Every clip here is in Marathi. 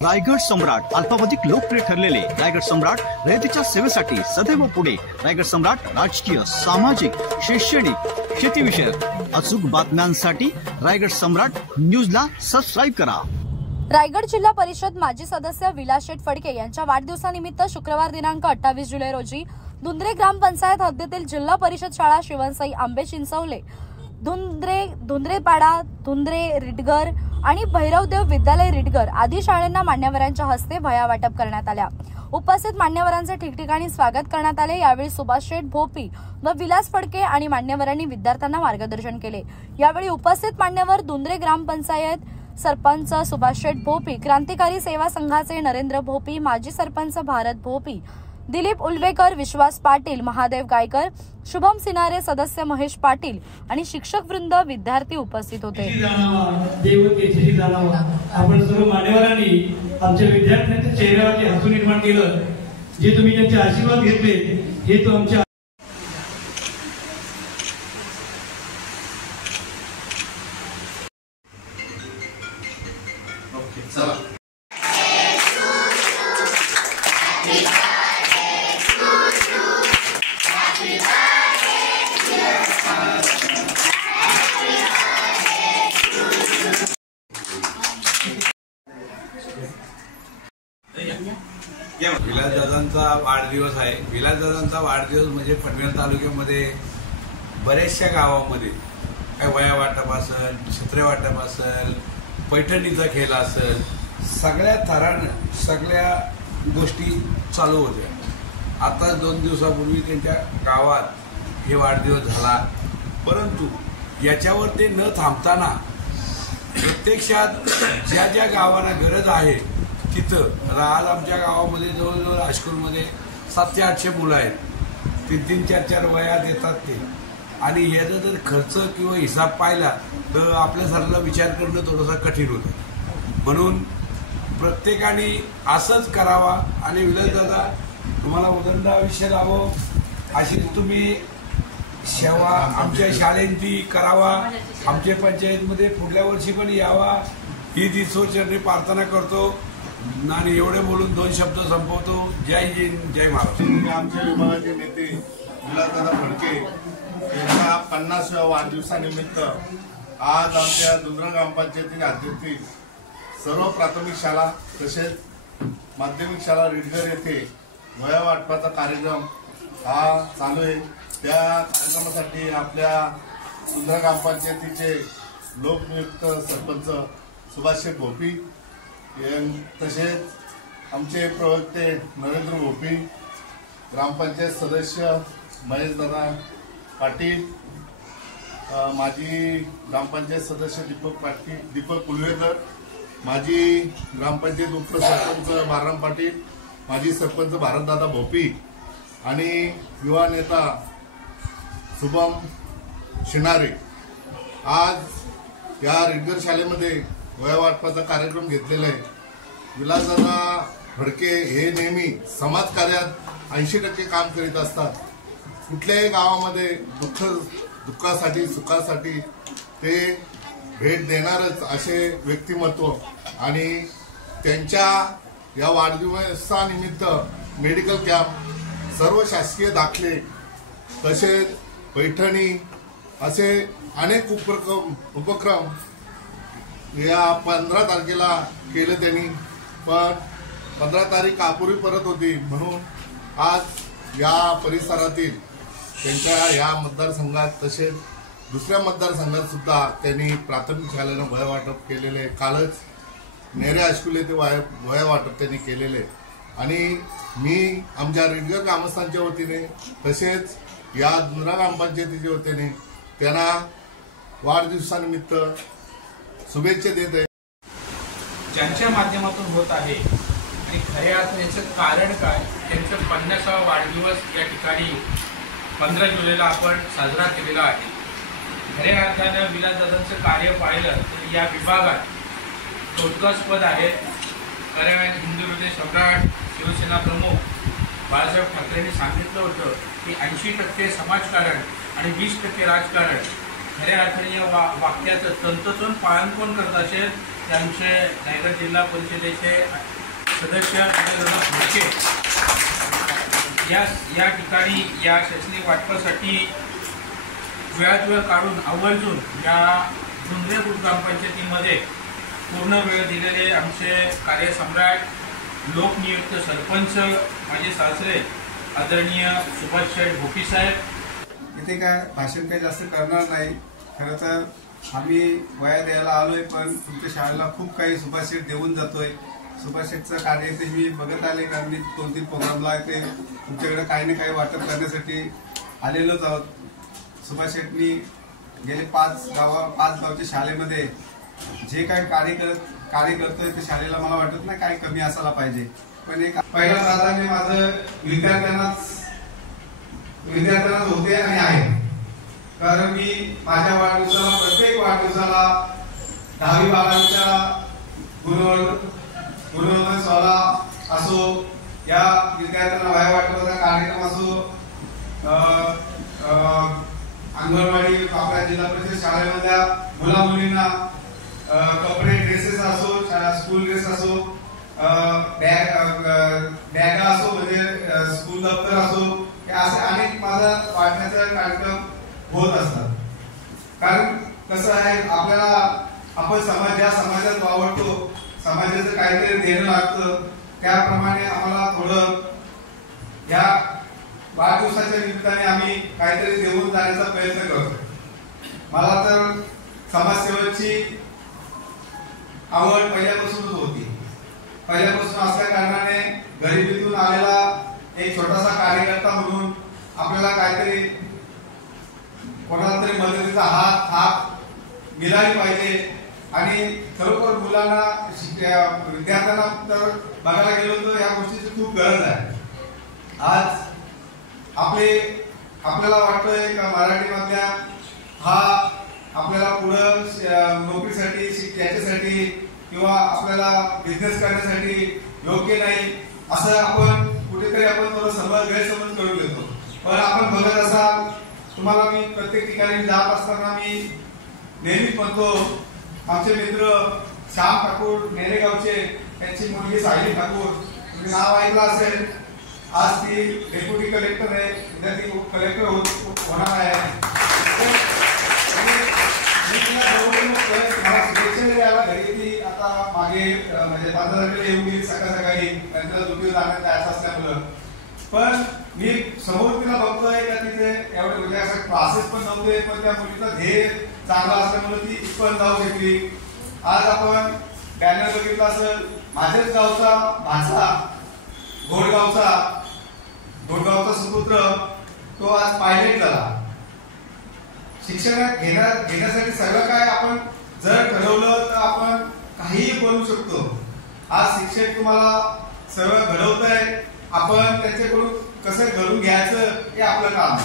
रायगड सम्राट अल्पावधिक लोकप्रिय ठरलेले रायगड सम्राट रयतेच्या सेवेसाठी सदैव पुढे। रायगड सम्राट राजकीय, सामाजिक, शैक्षणिक, शेतीविषयक अचूक बातम्यांसाठी रायगड सम्राट न्यूजला सबस्क्राइब करा। रायगड जिल्हा परिषद माजी सदस्य विलास शेठ फडके यांच्या वाढदिवसानिमित्त शुक्रवार दिनांक 28 जुलै रोजी धुंद्रे ग्रामपंचायत हद्दीतील जिल्हा परिषद शाळा शिवणसाई आंबे चिंचवले, धुंद्रेपाडा, धुंद्रे रिटगर आणि भैरवदेव विद्यालय रिटगर आदी शाळांना मान्यवरांच्या हस्ते वह्या वाटप करण्यात आल्या। उपस्थित मान्यवरांचे ठिकठिकाणी स्वागत करण्यात आले। यावेळी सुभाष शेठ भोपी व विलास फडके आणि मान्यवरांनी विद्यार्थ्यांना मार्गदर्शन केले। यावेळी उपस्थित मान्यवर धुंद्रे ग्रामपंचायत सरपंच सुभाष शेठ भोपी, क्रांतिकारी सेवा संघाचे नरेंद्र भोपी, माजी सरपंच भारत भोपी, दिलीप उल्वेकर, विश्वास पाटील, महादेव गायकर, शुभम सिनारे, सदस्य महेश पाटील आणि शिक्षक वृंद, विद्यार्थी उपस्थित होते। आपण सर्व मान्यवरांनी आमच्या विद्यार्थ्यांच्या चेहऱ्यावरती हसू निर्माण केलं, जे तुम्ही त्यांचे आशीर्वाद घेतले हे तो आमच्या विलासदादांचा वाढदिवस आहे। विलासदादांचा वाढदिवस म्हणजे पनवेल तालुक्यामध्ये बऱ्याचशा गावामध्ये काय वया वाटप असेल, छत्रे वाटप असेल, पैठणीचा खेळ असेल, सगळ्या थरानं सगळ्या गोष्टी चालू होत्या। आता 2 दिवसापूर्वी त्यांच्या गावात हे वाढदिवस झाला, परंतु याच्यावर ते न थांबताना प्रत्यक्षात ज्या ज्या गावांना गरज आहे तिथं आज आमच्या गावामध्ये जवळजवळ हायस्कूलमध्ये 700 ते 800 मुलं आहेत, 3-3, 4-4 वया देतात ते। आणि ह्याचा जर खर्च किंवा हिसाब पाहिला तर आपल्यासारखा विचार करणं थोडंसं कठीण होतं। म्हणून प्रत्येकाने असंच करावा आणि विलासदादा तुम्हाला उदंड आयुष्य लाभो अशी तुम्ही सेवा आमच्या शाळेंची करावा। आमच्या पंचायतमध्ये पुढल्या वर्षी पण यावा ही ईश्वरचरणी प्रार्थना करतो आणि एवढे बोलून 2 शब्द संपवतो। जय हिंद, जय महाराष्ट्र। आमच्या विभागाचे नेते विलासदादा फडके यांच्या 50व्या वाढदिवसानिमित्त आज आमच्या धुंद्रे ग्रामपंचायती हद्दीतील सर्व प्राथमिक शाळा तसेच माध्यमिक शाळा रिटगर येथे वह्या वाटपाचा कार्यक्रम हा चालू आहे। त्या कार्यक्रमासाठी आपल्या धुंद्रे ग्रामपंचायतीचे लोकनियुक्त सरपंच सुभाष शेठ भोपी, तसेच आमचे प्रवक्ते नरेंद्र भोपी, ग्रामपंचायत सदस्य महेशदादा पाटील, माजी ग्रामपंचायत सदस्य दीपक उल्वेकर, माजी ग्रामपंचायत उपसरपंच बाळराम पाटील, माजी सरपंच भारतदादा भोपी आणि युवा नेता शुभम सिनारे आज या रिटगर शाळेमध्ये वह्या वाटपाचा कार्यक्रम घेतलेला आहे। विलासदादा फडके हे नेहमी समाजकार्यात 80% काम करीत असतात। कुठल्याही गावामध्ये दुःखासाठी सुखासाठी ते भेट देणारच असे व्यक्तिमत्व आणि त्यांच्या या वाढदिवसानिमित्त मेडिकल कॅम्प, सर्व शासकीय दाखले तसेच पैठणी असे अनेक उपक्रम या 15 तारखेला केले त्यांनी, पण 15 तारीख अपुरी परत होती म्हणून आज या परिसरातील त्यांच्या या मतदारसंघात तसेच दुसऱ्या मतदारसंघात सुद्धा त्यांनी प्राथमिक शाळेनं वह्या वाटप केलेले। कालच नेरे हायस्कूल येथे वह्या वाटप त्यांनी केलेले आणि मी आमच्या रिटगर ग्रामस्थांच्या वतीने तसेच या धुंद्रे ग्रामपंचायतीच्या वतीने त्यांना वाढदिवसानिमित्त शुभेच्छा देत आहे। ज्यांच्या माध्यमातून होत आहे आणि खऱ्या अर्थाने याचं कारण काय, त्यांचा 50वा वाढदिवस या ठिकाणी 15 जुलैला आपण साजरा केलेला आहे। खऱ्या अर्थानं विलासदादांचं कार्य पाहिलं तर या विभागात कौतुकास्पद आहे। खऱ्या हिंदू हृदय सम्राट शिवसेना प्रमुख बाळासाहेब ठाकरेंनी सांगितलं होतं की 80% समाजकारण आणि 20% राजकारण खऱ्या अर्थाने या वाक्याचं तंतोतंत पालन कोण करत असेल ते आमचे रायगड जिल्हा परिषदेचे सदस्य भोके या ठिकाणी या शैक्षणिक वाटपासाठी वेळात वेळ काढून आवर्जून या झुंजरे खुर्द ग्रामपंचायतीमध्ये पूर्ण वेळ दिलेले आमचे कार्यसम्राट लोकनियुक्त सरपंच माझे सासरे आदरणीय सुभाष शेठ भोपी साहेब। इथे काय भाषण काही जास्त करणार नाही। खरं तर आम्ही वया द्यायला आलोय, पण तुमच्या शाळेला खूप काही सुभाष शेठ देऊन जातोय। सुभाष शेठचं कार्य ते मी बघत आले, कारण मी 2-3 प्रोग्रामला ते तुमच्याकडे काही ना काही वाटप करण्यासाठी आलेलोच आहोत। सुभाष शेठनी गेले 5 गावच्या शाळेमध्ये जे काही कार्य करतोय ते शाळेला मला वाटत नाही काही कमी असायला पाहिजे। पण एक पहिला प्राधान्य माझं विद्यार्थ्यांनाच होते आणि आहे, कारण मी माझ्या वाढदिवसाला प्रत्येक वाढदिवसाला 10वी-12वीच्या गुणवत्ता सोहळा असो, या विद्यार्थ्यांना वया वाटपाचा कार्यक्रम असो, अंगणवाडी आपल्या जिल्हा परिषद शाळेमधल्या मुला मुलींना कपडे ड्रेसेस असो, स्कूल ड्रेस असो, बॅगा असो, म्हणजे स्कूल दप्तर असो, हे असे अनेक माझा वाटण्याचा कार्यक्रम होत असतात। कारण कसं आहे, आपल्याला आपण ज्या समाजात वावरतो, समाजाचं काहीतरी देणं लागतं, त्याप्रमाणे आम्हाला थोडं या वाढदिवसाच्या निमित्ताने आम्ही काहीतरी देऊन जाण्याचा प्रयत्न करतो। मला तर समाजसेवेची आवड पहिल्यापासूनच होती। पहिल्यापासून असल्या कारणाने गरिबीतून आलेला एक छोटासा कार्यकर्ता म्हणून आपल्याला काहीतरी कोणाला तरी मदतीचा हात मिळाली पाहिजे। आणि खरोखर मुलांना विद्यार्थ्यांना तर बघायला गेलो तर या गोष्टीची खूप गरज आहे। आज आपल्याला वाटतंय का मराठीमधल्या हा आपल्याला पुढं नोकरीसाठी त्याच्यासाठी किंवा आपल्याला बिझनेस करण्यासाठी योग्य नाही, असं आपण कुठेतरी थोडं गैरसमज करून घेतो। पण आपण बघत असाल, तुम्हाला मी प्रत्येक ठिकाणी जात असताना मी नेहमीच म्हणतो, आमचे मित्र श्याम ठाकूर नेरेगावचे, त्यांची मुलगी सायली ठाकूर, तुम्ही नाव ऐकलं असेल, आज ती डेप्युटी कलेक्टर आहे, उद्या ती कलेक्टर होणार आहे। घरी ती आता मागे म्हणजे 15 येऊन गेली सकाळी, त्यांचं ड्युटी जायचं असल्यामुळं। पण मी समोर तिला बघतोय का तिथे एवढे म्हणजे असं क्लासेस पण नव्हते, पण त्या मुलीचा ध्येय चांगला असल्यामुळे ती इथपर्यंत जाऊ शकली। आज आपण बॅनर बघितला असेल, माझ्याच गावचा भाचा घोडगावचा सुपुत्र तो आज पायलट झाला। शिक्षण घेण्यासाठी सगळं काय आपण जर ठरवलं तर आपण काहीही बनवू शकतो। आज शिक्षक तुम्हाला सगळं घडवतंय, आपण त्यांच्याकडून कसं घडून घ्यायचं हे आपलं काम आहे।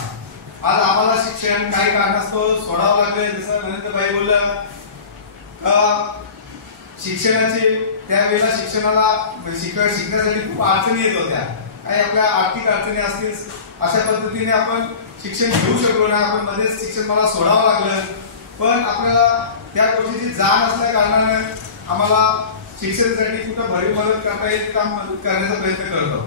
आज आम्हाला शिक्षण काही कारणास्तव सोडावं लागलं, जसं नरेंद्रभाई बोललं शिक्षणाची त्यावेळेला शिक्षणाला शिकण्यासाठी खूप अडचणी येत होत्या, काही आपल्या आर्थिक अडचणी असतील, अशा पद्धतीने आपण शिक्षण घेऊ शकलो नाही, आपण मध्येच शिक्षण मला सोडावं लागलं। पण आपल्याला त्या गोष्टीची जाण असल्या कारणाने आम्हाला शिक्षणासाठी कुठं भरीव मदत करता येईल काम करण्याचा प्रयत्न करतो।